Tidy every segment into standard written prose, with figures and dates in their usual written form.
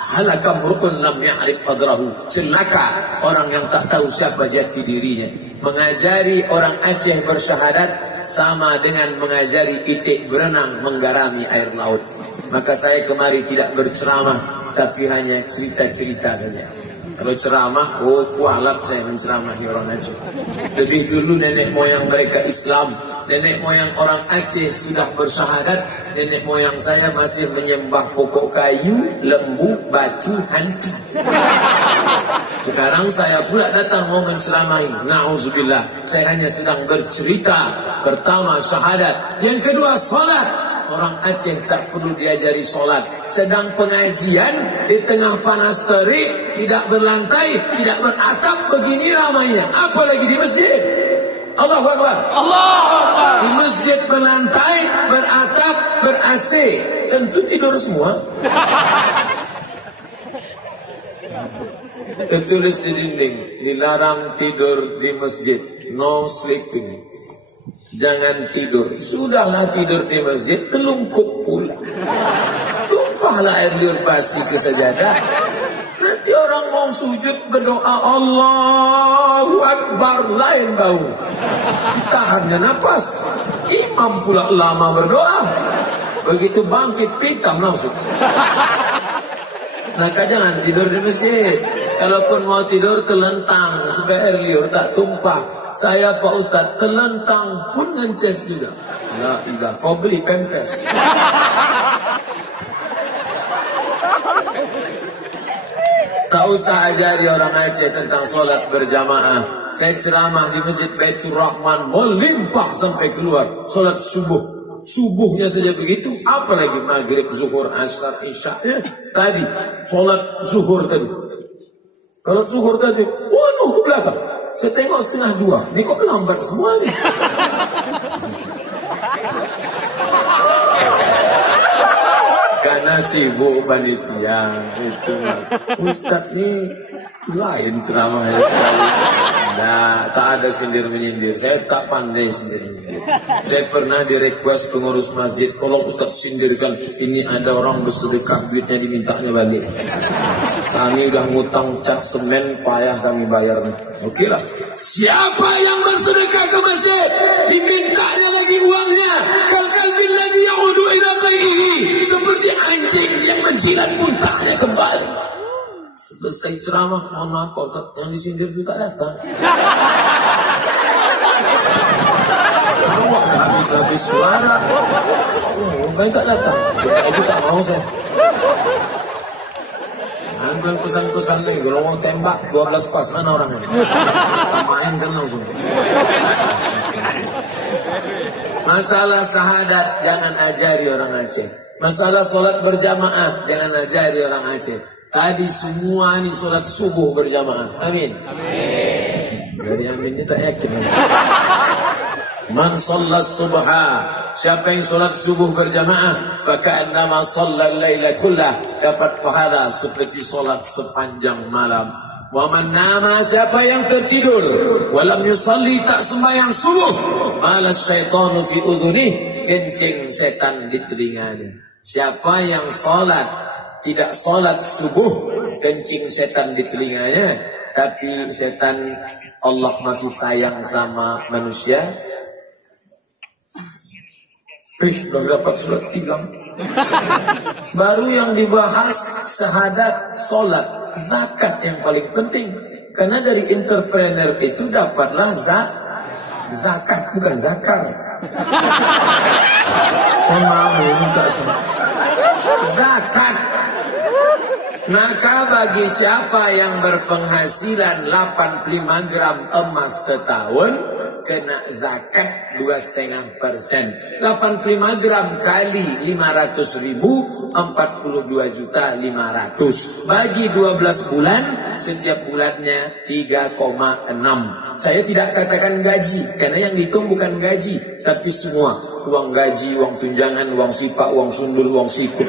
halaka mur'un lam ya'rif qadrahu. Celaka orang yang tak tahu siapa jati dirinya. Mengajari orang Aceh bersyahadat sama dengan mengajari itik berenang menggarami air laut. Maka saya kemari tidak berceramah, tapi hanya cerita-cerita saja. Kalau ceramah, kualat saya menceramahi orang Aceh. Lebih dulu nenek moyang mereka Islam, nenek moyang orang Aceh sudah bersyahadat, nenek moyang saya masih menyembah pokok kayu, lembu, batu, hantu. Sekarang saya pula datang mau menceramahi. Na'udzubillah, saya hanya sedang bercerita. Pertama syahadat, yang kedua salat. Orang Aceh tak perlu diajari solat. Sedang pengajian di tengah panas terik, tidak berlantai, tidak beratap, begini ramainya. Apalagi di masjid. Allahu Akbar. Allahu Akbar. Di masjid berlantai, beratap, ber-AC. Tentu tidur semua. Tertulis di dinding, dilarang tidur di masjid. No sleeping. Jangan tidur. Sudahlah tidur di masjid, telungkup pula. Tumpahlah air liur basi ke sajadah. Nanti orang mau sujud berdoa Allahu Akbar, lain bau. Tahannya napas. Imam pula lama berdoa. Begitu bangkit pitam langsung. Maka jangan tidur di masjid. Kalaupun mau tidur telentang supaya air liur tak tumpah. Saya Pak Ustadz telentang pun ngences juga. La ilah, kau beli pempes. Tak usah ajari orang Aceh tentang solat berjamaah. Saya ceramah di Masjid Baitur Rahman melimpah sampai keluar. Solat subuh, subuhnya saja begitu. Apalagi maghrib, zuhur, asar, isya. Tadi solat zuhur tadi. Solat zuhur tadi, waduh ke belakang. Saya tengok 1:30. Ini kok lambat semua nih. Karena sibuk panitia itu. Ustadz ini lain ceramahnya sekali. Nah, tak ada sindir-menyindir. Saya tak pandai sindir-menyindir. Saya pernah di-request pengurus masjid, tolong Ustadz sindirkan. Ini ada orang bersedekah, duitnya dimintanya balik. Kami udah ngutang cat semen, payah kami bayar. Oke lah. Siapa yang bersedekah ke masjid, dimintanya lagi uangnya. Kalkalbin lagi ya'udu ila qayyihi. Seperti anjing yang menjilat muntahnya kembali. Selesai ceramah, mohon maaf Pak Ustaz, yang disindir itu tak datang. Awak dah habis-habis suara. Bukan tak datang. Suka itu tak mau saya. Ambil pesan-pesan nih, kalau mau tembak 12 pas, mana orang ini? Tak main kan langsung. Masalah syahadat jangan ajari orang Aceh. Masalah solat berjamaah jangan ajari orang Aceh. Tadi semua ini solat subuh berjamaah. Amin. Amin. Dari aminnya tak yakin. Man sholat subha, siapa yang solat subuh berjamaah, faka'annama shallal laila kullah, dapat pahala seperti solat sepanjang malam. Wa man nama, siapa yang tertidur, walam yusalli, tak sembahyang subuh, malas syaitanu fi udhuni, kencing setan di telinganya. Siapa yang solat tidak solat subuh, kencing setan di telinganya, tapi setan Allah masih sayang sama manusia. Sudah dapat surat tilang. Baru yang dibahas syahadat, solat, zakat yang paling penting. Karena dari entrepreneur itu dapatlah zakat, bukan zakar. Mohon maaf, ini tak salah. Zakat. Maka bagi siapa yang berpenghasilan 85 gram emas setahun, kena zakat 2,5%. 85 gram kali 500.000, 42.500.000. Bagi 12 bulan, setiap bulannya 3,6. Saya tidak katakan gaji, karena yang dihitung bukan gaji, tapi semua. Uang gaji, uang tunjangan, uang sipak, uang sundul, uang sikut.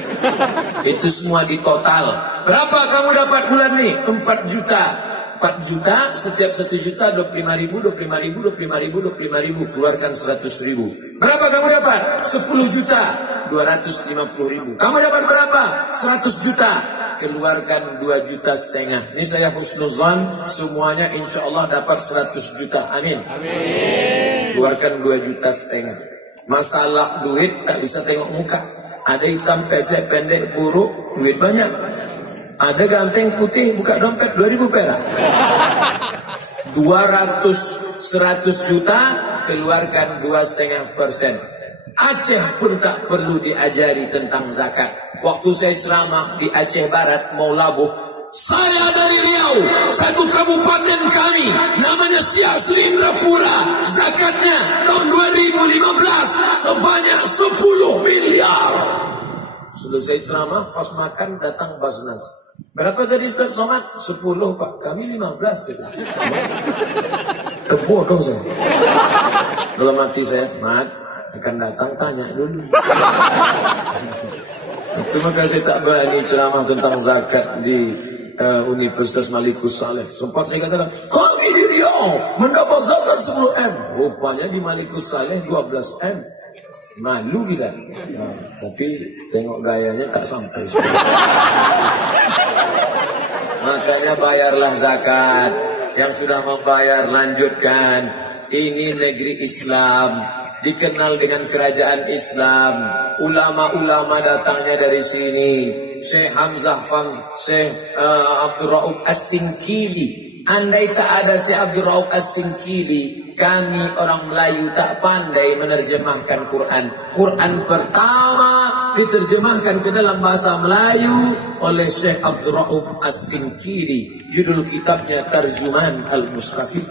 Itu semua di total. Berapa kamu dapat bulan ini? 4 juta. 4 juta, setiap 1 juta 25.000, 25.000, 25.000, 25.000, keluarkan 100.000. Berapa kamu dapat? 10 juta, 250.000. Kamu dapat berapa? 100 juta. keluarkan 2,5 juta. Ini saya husnuzan, semuanya insya Allah dapat 100 juta. Amin. Amin. Keluarkan 2,5 juta. Masalah duit tak bisa tengok muka. Ada hitam pesek pendek buruk, duit banyak. Ada ganteng putih buka dompet 2.000 perak. 100 juta keluarkan 2,5%. Aceh pun tak perlu diajari tentang zakat. Waktu saya ceramah di Aceh Barat mau labuh, saya dari Riau, satu kabupaten kami namanya Siak Indrapura, zakatnya tahun 2015 sebanyak 10 miliar. Selesai ceramah, pas makan datang Basnas. Berapa tadi Ustaz Somad? 10 Pak, kami 15 gitu. Tepuk dong saya. Dalam hati saya, Mat, akan datang tanya dulu. Itu maka saya tak berani ceramah tentang zakat di Universitas Malikus Saleh. Sempat saya katakan, kami di Riau mendapat zakat 10M. Rupanya di Malikus Saleh 12M. Malu kita. Nah, tapi tengok gayanya tak sampai. Makanya bayarlah zakat. Yang sudah membayar lanjutkan. Ini negeri Islam, dikenal dengan kerajaan Islam. Ulama-ulama datangnya dari sini. Syekh Hamzah, Syekh Abdul Rauf As-Singkili. Andai tak ada Syekh Abdul Rauf As-Singkili, kami orang Melayu tak pandai menerjemahkan Quran. Quran pertama diterjemahkan ke dalam bahasa Melayu oleh Syekh Abdul Rauf As-Singkili. Judul kitabnya Tarjuman Al-Mustafid.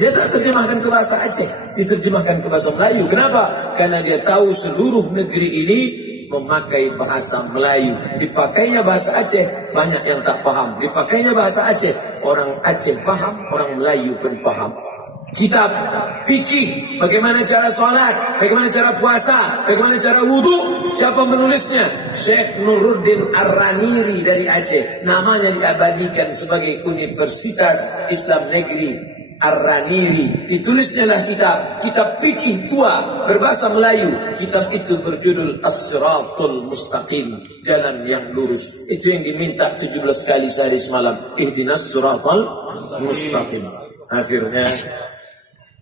Dia tak terjemahkan ke bahasa Aceh, diterjemahkan ke bahasa Melayu. Kenapa? Karena dia tahu seluruh negeri ini memakai bahasa Melayu. Dipakainya bahasa Aceh, banyak yang tak paham. Dipakainya bahasa Aceh, orang Aceh paham, orang Melayu pun paham. Kitab fikih, bagaimana cara sholat, bagaimana cara puasa, bagaimana cara wudu. Siapa menulisnya? Syekh Nuruddin Ar-Raniri dari Aceh. Namanya diabadikan sebagai Universitas Islam Negeri Ar-Raniri. Ditulisnya lah kitab fikih tua berbahasa Melayu. Kitab itu berjudul As-Siratul Mustaqim, jalan yang lurus. Itu yang diminta 17 kali sehari semalam. Ihdinas Siratul Mustaqim. Akhirnya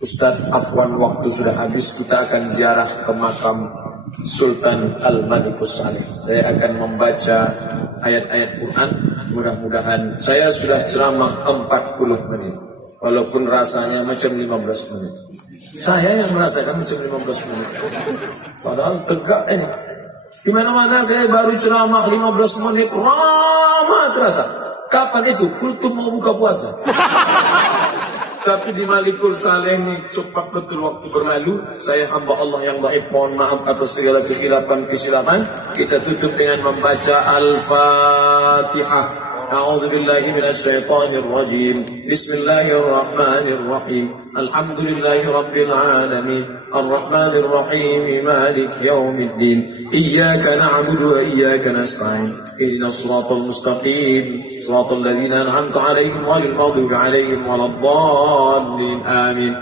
Ustaz Afwan, waktu sudah habis, kita akan ziarah ke makam Sultan Al-Malikus Saleh. Saya akan membaca ayat-ayat Quran. Mudah-mudahan saya sudah ceramah 40 menit. Walaupun rasanya macam 15 menit. Saya yang merasakan macam 15 menit. Padahal tegak ini. Di mana-mana saya baru ceramah 15 menit. Lama terasa. Kapan itu? Kultum mau buka puasa. Tapi di Malikul Saleh ini cepat betul waktu berlalu. Saya hamba Allah yang baik, mohon maaf atas segala kesilapan. Kita tutup dengan membaca Al-Fatihah. أعوذ بالله من الشيطان الرجيم بسم الله الرحمن الرحيم الحمد لله رب العالمين الرحمن الرحيم مالك يوم الدين إياك نعبد وإياك نستعين اهدنا الصراط المستقيم صراط الذين أنعمت عليهم غير المغضوب عليهم ولا الضالين آمين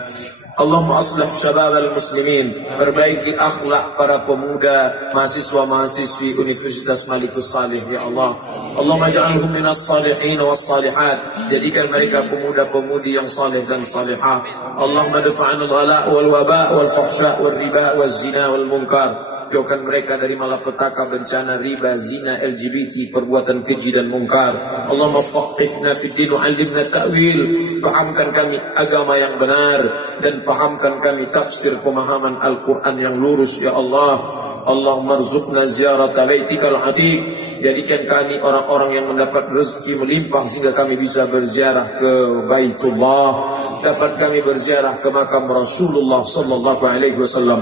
Allahumma aslih syabab al-muslimin, perbaiki akhlak para pemuda, mahasiswa-mahasiswi Universitas Malikus Saleh, ya Allah. Allahumma ja'alhum minas salihin was salihat, jadikan mereka pemuda-pemudi yang saleh dan salihah. Allahumma dafa'an al-ghala' wal waba' wal fahsya' wal riba wal zina wal munkar. Jauhkan mereka dari malapetaka, bencana, riba, zina, LGBT, perbuatan keji dan mungkar. Allahumma faqihna fid din wa 'allimna ta'wil. Pahamkan kami agama yang benar dan pahamkan kami tafsir pemahaman Al-Quran yang lurus, ya Allah. Allahumma rzuqna ziyarata baitikal atiq. Jadikan kami orang-orang yang mendapat rezeki melimpah sehingga kami bisa berziarah ke Baitullah, dapat kami berziarah ke makam Rasulullah sallallahu alaihi wasallam.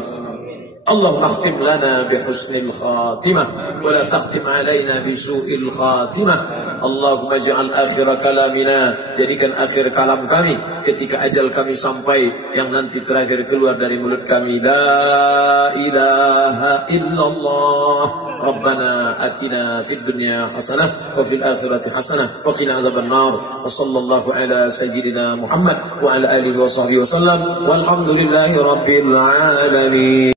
اللهم اختم لنا بحسن الخاتمة ولا تختم علينا بسوء الخاتمة. اللهم اجعل آخر كلامنا, jadikan akhir kalam kami ketika ajal kami sampai, yang nanti terakhir keluar dari mulut kami, la ilaha illallah. Rabbana atina fid dunya hasanah wa fil akhirati hasanah wa qina adzaban nar. Wa sallallahu ala sayyidina Muhammad wa ala alihi wa sahbihi wasallam. Walhamdulillahi rabbil alamin.